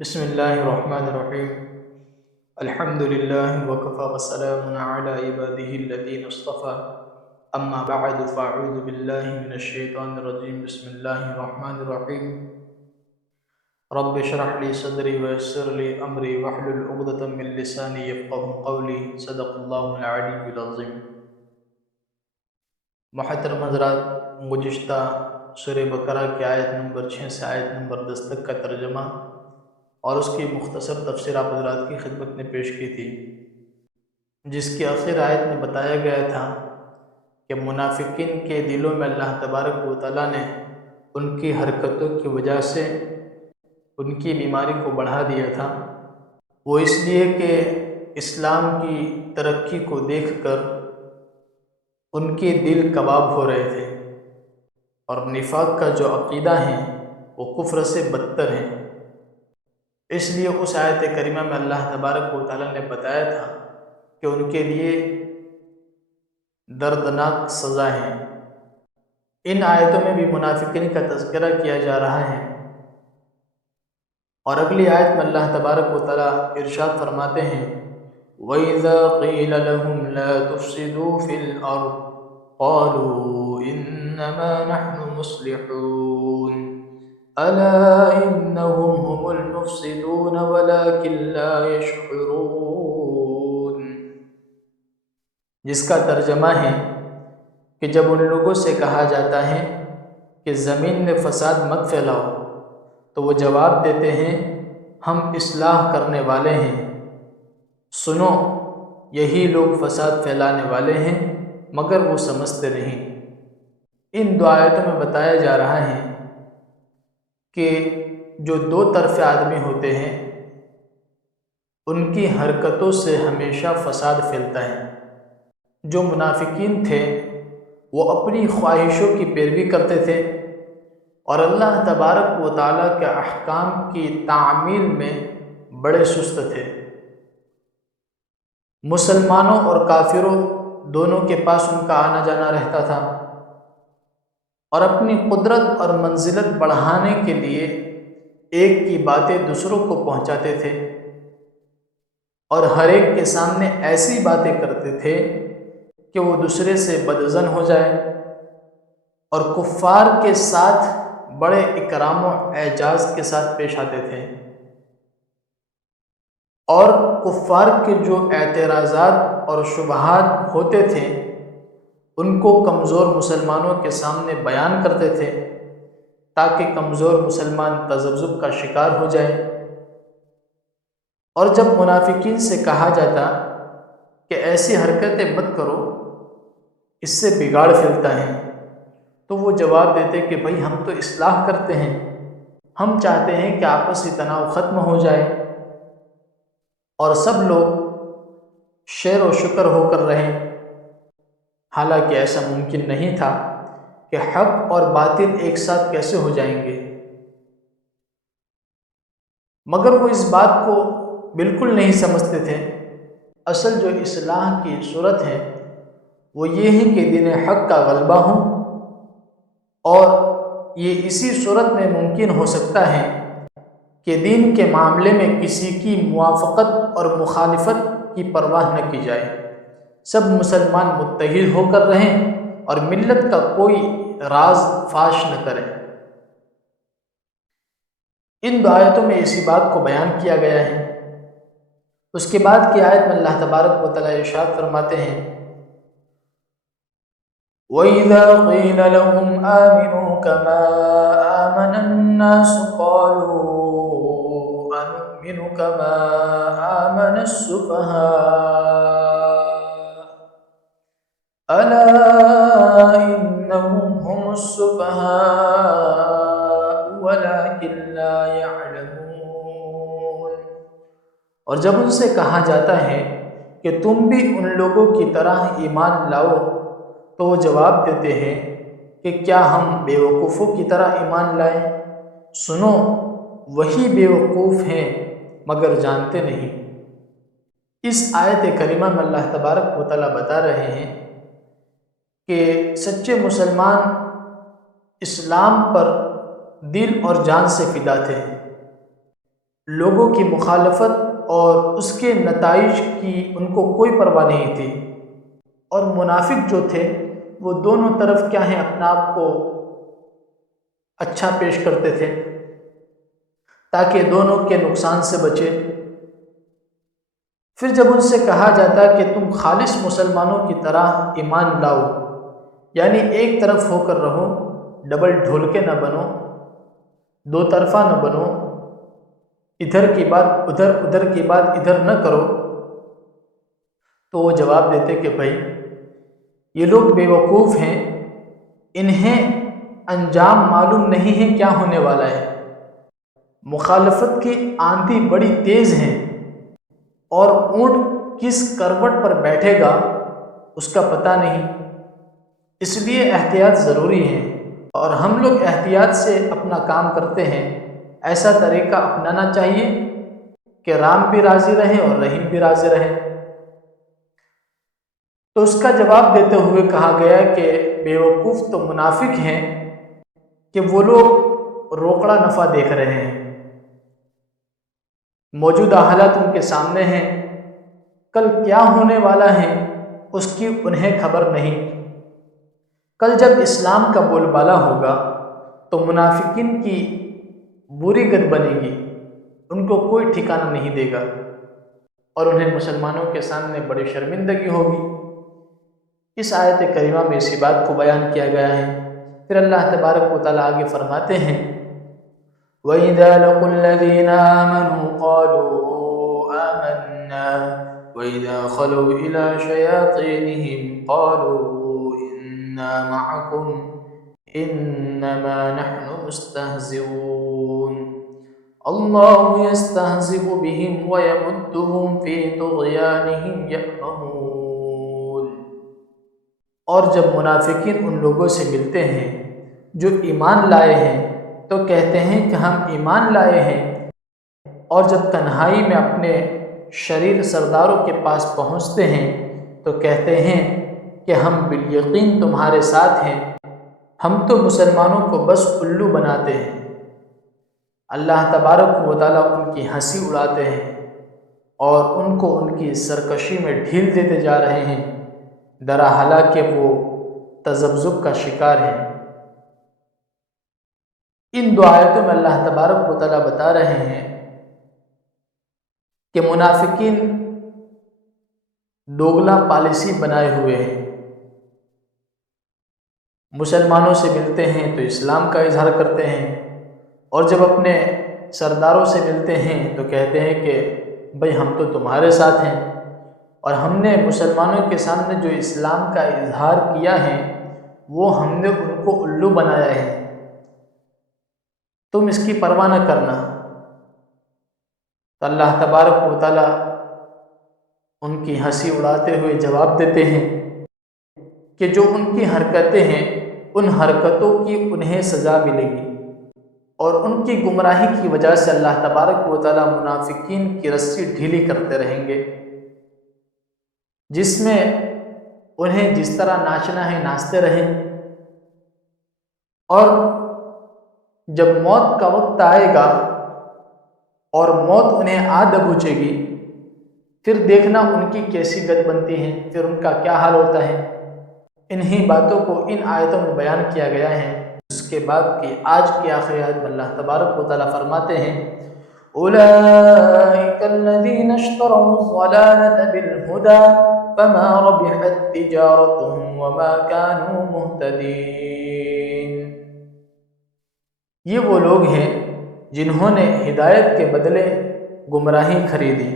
بسم اللہ الرحمن الرحیم الحمد للہ وکفى وسلام علی عبادہ الذین اصطفى اما بعد فاعوذ باللہ من الشیطان الرجیم بسم اللہ الرحمن الرحیم رب اشرح لی صدری ویسر لی امری واحلل عقدۃ من لسانی یفقهوا قولی صدق اللہ العلی العظیم۔ محترم حضرات، گزشتہ سورہ بقرہ کی آیت نمبر 6 سے آیت نمبر 10 تک کا ترجمہ اور اس کی مختصر تفسیر آپ حضرات کی خدمت میں پیش کی تھی، جس کی آخر آیت میں بتایا گیا تھا کہ منافقین کے دلوں میں اللہ تبارک و تعالیٰ نے ان کی حرکتوں کی وجہ سے ان کی بیماری کو بڑھا دیا تھا۔ وہ اس لیے کہ اسلام کی ترقی کو دیکھ کر ان کے دل کباب ہو رہے تھے، اور نفاق کا جو عقیدہ ہے وہ کفر سے بدتر ہے۔ اس لیے اس آیت کریمہ میں اللہ تبارک و تعالیٰ نے بتایا تھا کہ ان کے لیے دردناک سزا ہے۔ ان آیتوں میں بھی منافقین کا تذکرہ کیا جا رہا ہے، اور اگلی آیت میں اللہ تبارک و تعالیٰ ارشاد فرماتے ہیں وَإِذَا قِيلَ لَهُمْ لَا تُفْسِدُوا فِي الْأَرْضِ قَالُوا إِنَّمَا نَحْنُ مُصْلِحُونَ أَلَا إِنَّهُمْ هُمُ الْمُفْسِدُونَ وَلَكِنْ لَا يَشْعُرُونَ، جس کا ترجمہ ہے کہ جب ان لوگوں سے کہا جاتا ہے کہ زمین میں فساد مت پھیلاؤ، تو وہ جواب دیتے ہیں ہم اصلاح کرنے والے ہیں۔ سنو، یہی لوگ فساد پھیلانے والے ہیں مگر وہ سمجھتے نہیں۔ ان دو آیتوں میں بتایا جا رہا ہے کہ جو دو طرف آدمی ہوتے ہیں ان کی حرکتوں سے ہمیشہ فساد پھیلتا ہے۔ جو منافقین تھے وہ اپنی خواہشوں کی پیروی کرتے تھے اور اللہ تبارک و تعالیٰ کے احکام کی تعمیل میں بڑے سست تھے۔ مسلمانوں اور کافروں دونوں کے پاس ان کا آنا جانا رہتا تھا، اور اپنی قدرت اور منزلت بڑھانے کے لیے ایک کی باتیں دوسروں کو پہنچاتے تھے، اور ہر ایک کے سامنے ایسی باتیں کرتے تھے کہ وہ دوسرے سے بدظن ہو جائے، اور کفار کے ساتھ بڑے اکرام و اعجاز کے ساتھ پیش آتے تھے، اور کفار کے جو اعتراضات اور شبہات ہوتے تھے ان کو کمزور مسلمانوں کے سامنے بیان کرتے تھے تاکہ کمزور مسلمان تذبذب کا شکار ہو جائے۔ اور جب منافقین سے کہا جاتا کہ ایسی حرکتیں مت کرو، اس سے بگاڑ پھیلتا ہے، تو وہ جواب دیتے کہ بھائی ہم تو اصلاح کرتے ہیں، ہم چاہتے ہیں کہ آپسی تناؤ ختم ہو جائے اور سب لوگ شیر و شکر ہو کر رہیں۔ حالانکہ ایسا ممکن نہیں تھا کہ حق اور باطل ایک ساتھ کیسے ہو جائیں گے، مگر وہ اس بات کو بالکل نہیں سمجھتے تھے۔ اصل جو اصلاح کی صورت ہے وہ یہ ہے کہ دین حق کا غلبہ ہو، اور یہ اسی صورت میں ممکن ہو سکتا ہے کہ دین کے معاملے میں کسی کی موافقت اور مخالفت کی پرواہ نہ کی جائے، سب مسلمان متحد ہو کر رہیں اور ملت کا کوئی راز فاش نہ کرے۔ ان دو آیتوں میں اسی بات کو بیان کیا گیا ہے۔ اس کے بعد کی آیت میں اللہ تبارک و تعالیٰ ارشاد فرماتے ہیں وَإِذَا قِيلَ لَهُمْ آمِنُوا كَمَا آمَنَ النَّاسُ قَالُوا أَنُؤْمِنُ كَمَا آمَنَ السُّفَهَاءُ أَلَا إِنَّهُمْ هُمُ السُّفَهَاءُ وَلَكِنْ لَا يَعْلَمُونَ، اور جب ان سے کہا جاتا ہے کہ تم بھی ان لوگوں کی طرح ایمان لاؤ، تو وہ جواب دیتے ہیں کہ کیا ہم بیوقوفوں کی طرح ایمان لائیں؟ سنو، وہی بیوقوف ہیں مگر جانتے نہیں۔ اس آیت کریمہ میں اللہ تبارک و تعالیٰ بتا رہے ہیں کہ سچے مسلمان اسلام پر دل اور جان سے فدا تھے، لوگوں کی مخالفت اور اس کے نتائج کی ان کو کوئی پرواہ نہیں تھی، اور منافق جو تھے وہ دونوں طرف کیا ہیں اپنا آپ کو اچھا پیش کرتے تھے تاکہ دونوں کے نقصان سے بچے۔ پھر جب ان سے کہا جاتا کہ تم خالص مسلمانوں کی طرح ایمان لاؤ، یعنی ایک طرف ہو کر رہو، ڈبل ڈھولکے نہ بنو، دو طرفہ نہ بنو، ادھر کی بات ادھر، ادھر کی بات ادھر نہ کرو، تو وہ جواب دیتے کہ بھائی یہ لوگ بے وقوف ہیں، انہیں انجام معلوم نہیں ہے کیا ہونے والا ہے، مخالفت کی آندھی بڑی تیز ہے اور اونٹ کس کروٹ پر بیٹھے گا اس کا پتہ نہیں، اس لیے احتیاط ضروری ہے، اور ہم لوگ احتیاط سے اپنا کام کرتے ہیں۔ ایسا طریقہ اپنانا چاہیے کہ رام بھی راضی رہے اور رحیم بھی راضی رہے۔ تو اس کا جواب دیتے ہوئے کہا گیا کہ بے وقوف تو منافق ہیں کہ وہ لوگ روکڑا نفع دیکھ رہے ہیں، موجودہ حالات ان کے سامنے ہیں، کل کیا ہونے والا ہے اس کی انہیں خبر نہیں۔ کل جب اسلام کا بول بالا ہوگا تو منافقین کی بری گت بنے گی، ان کو کوئی ٹھکانہ نہیں دے گا اور انہیں مسلمانوں کے سامنے بڑی شرمندگی ہوگی۔ اس آیت کریمہ میں اسی بات کو بیان کیا گیا ہے۔ پھر اللہ تبارک و تعالیٰ آگے فرماتے ہیں وَإِذَا لَقُوا الَّذِينَ آمَنُوا قَالُوا آمَنَّا وَإِذَا خَلَوْا إِلَى شَيَاطِينِهِمْ قَالُوا إِنَّا مَعَكُمْ إِنَّمَا نَحْنُ مُسْتَهْزِئُونَ اللَّهُ يَسْتَهْزِئُ بِهِمْ وَيَمُدُّهُمْ فِي طُغْيَانِهِمْ يَعْمَهُونَ۔ اور جب منافقین ان لوگوں سے ملتے ہیں جو ایمان لائے ہیں تو کہتے ہیں کہ ہم ایمان لائے ہیں، اور جب تنہائی میں اپنے شریر سرداروں کے پاس پہنچتے ہیں تو کہتے ہیں کہ ہم بالیقین تمہارے ساتھ ہیں، ہم تو مسلمانوں کو بس الو بناتے ہیں۔ اللہ تبارک و تعالیٰ ان کی ہنسی اڑاتے ہیں اور ان کو ان کی سرکشی میں ڈھیل دیتے جا رہے ہیں، درا حالانکہ وہ تذبذب کا شکار ہیں۔ ان دو آیتوں میں اللہ تبارک و تعالیٰ بتا رہے ہیں کہ منافقین دوگلا پالیسی بنائے ہوئے ہیں، مسلمانوں سے ملتے ہیں تو اسلام کا اظہار کرتے ہیں، اور جب اپنے سرداروں سے ملتے ہیں تو کہتے ہیں کہ بھئی ہم تو تمہارے ساتھ ہیں، اور ہم نے مسلمانوں کے سامنے جو اسلام کا اظہار کیا ہے وہ ہم نے ان کو الو بنایا ہے، تم اس کی پرواہ نہ کرنا۔ تو اللہ تبارک و تعالیٰ ان کی ہنسی اڑاتے ہوئے جواب دیتے ہیں کہ جو ان کی حرکتیں ہیں ان حرکتوں کی انہیں سزا ملے گی، اور ان کی گمراہی کی وجہ سے اللہ تبارک و تعالیٰ منافقین کی رسی ڈھیلی کرتے رہیں گے، جس میں انہیں جس طرح ناچنا ہے ناچتے رہیں، اور جب موت کا وقت آئے گا اور موت انہیں آ دبوچے گی، پھر دیکھنا ان کی کیسی گت بنتی ہے، پھر ان کا کیا حال ہوتا ہے۔ انہی باتوں کو ان آیتوں میں بیان کیا گیا ہے۔ اس کے بعد کی آج کی آخری آیت میں اللہ تبارک و تعالیٰ فرماتے ہیں أولئك الذين اشتروا الضلالة بالهدى فما ربحت تجارتهم وما كانوا مهتدين۔ یہ وہ لوگ ہیں جنہوں نے ہدایت کے بدلے گمراہی خریدی،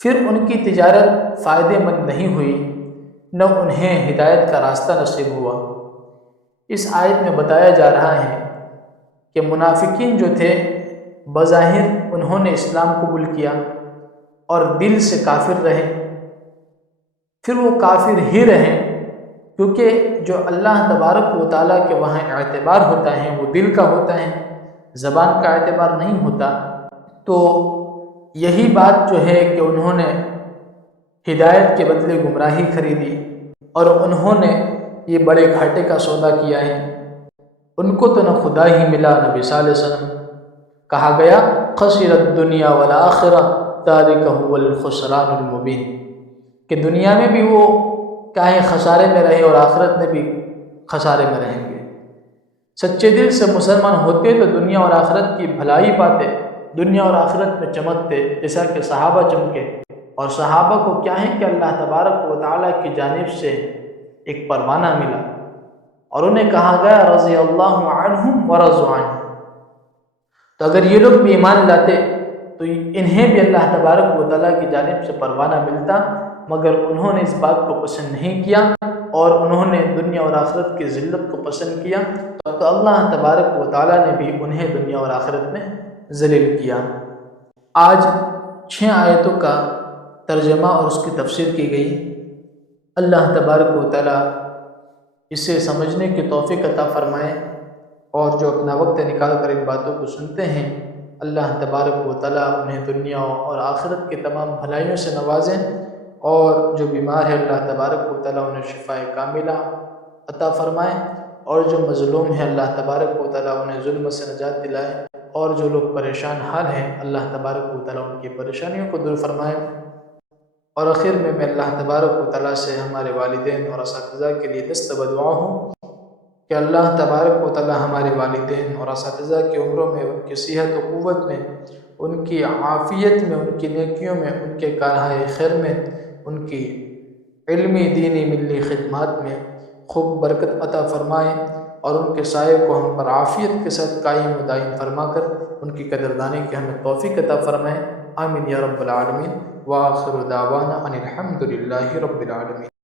پھر ان کی تجارت فائدے مند نہیں ہوئی، نہ انہیں ہدایت کا راستہ نصیب ہوا۔ اس آیت میں بتایا جا رہا ہے کہ منافقین جو تھے بظاہر انہوں نے اسلام قبول کیا اور دل سے کافر رہے، پھر وہ کافر ہی رہے، کیونکہ جو اللہ تبارک و تعالیٰ کے وہاں اعتبار ہوتا ہے وہ دل کا ہوتا ہے، زبان کا اعتبار نہیں ہوتا۔ تو یہی بات جو ہے کہ انہوں نے ہدایت کے بدلے گمراہی خریدی اور انہوں نے یہ بڑے گھاٹے کا سودا کیا ہے۔ ان کو تو نہ خدا ہی ملا نہ نبی صلی اللہ علیہ وسلم، کہا گیا خسر الدنیا والآخرہ ذالک هو الخسران المبین، کہ دنیا میں بھی وہ کہیں خسارے میں رہے اور آخرت میں بھی خسارے میں رہیں گے۔ سچے دل سے مسلمان ہوتے تو دنیا اور آخرت کی بھلائی پاتے، دنیا اور آخرت میں چمکتے، جیسا کہ صحابہ چمکے۔ اور صحابہ کو کیا ہے کہ اللہ تبارک و تعالیٰ کی جانب سے ایک پروانہ ملا، اور انہیں کہا گیا رضی اللہ عنہم ورضوا عنہ۔ تو اگر یہ لوگ بھی ایمان لاتے تو انہیں بھی اللہ تبارک و تعالیٰ کی جانب سے پروانہ ملتا، مگر انہوں نے اس بات کو پسند نہیں کیا اور انہوں نے دنیا اور آخرت کی ذلت کو پسند کیا، تو اللہ تبارک و تعالیٰ نے بھی انہیں دنیا اور آخرت میں ذلیل کیا۔ آج 6 آیتوں کا ترجمہ اور اس کی تفسیر کی گئی۔ اللہ تبارک و تعالیٰ اسے سمجھنے کی توفیق عطا فرمائے، اور جو اپنا وقت نکال کر ان باتوں کو سنتے ہیں، اللہ تبارک و تعالیٰ انہیں دنیا اور آخرت کے تمام بھلائیوں سے نوازیں، اور جو بیمار ہے اللہ تبارک و تعالیٰ انہیں شفاء کاملہ عطا فرمائے، اور جو مظلوم ہے اللہ تبارک و تعالیٰ انہیں ظلم سے نجات دلائے، اور جو لوگ پریشان حال ہیں اللہ تبارک و تعالیٰ ان کی پریشانیوں کو دور فرمائے۔ اور آخر میں اللہ تبارک و تعالیٰ سے ہمارے والدین اور اساتذہ کے لیے دست بدعا ہوں کہ اللہ تبارک و تعالیٰ ہمارے والدین اور اساتذہ کی عمروں میں، ان کی صحت و قوت میں، ان کی عافیت میں، ان کی نیکیوں میں، ان کے کارہائے خیر میں، ان کی علمی دینی ملی خدمات میں خوب برکت عطا فرمائے، اور ان کے سائے کو ہم پر عافیت کے ساتھ قائم و دائم فرما کر ان کی قدردانی کی ہمیں توفیق عطا فرمائے۔ آمین یا رب العالمین۔ وآخر دعوانا ان الحمد للہ رب العالمین۔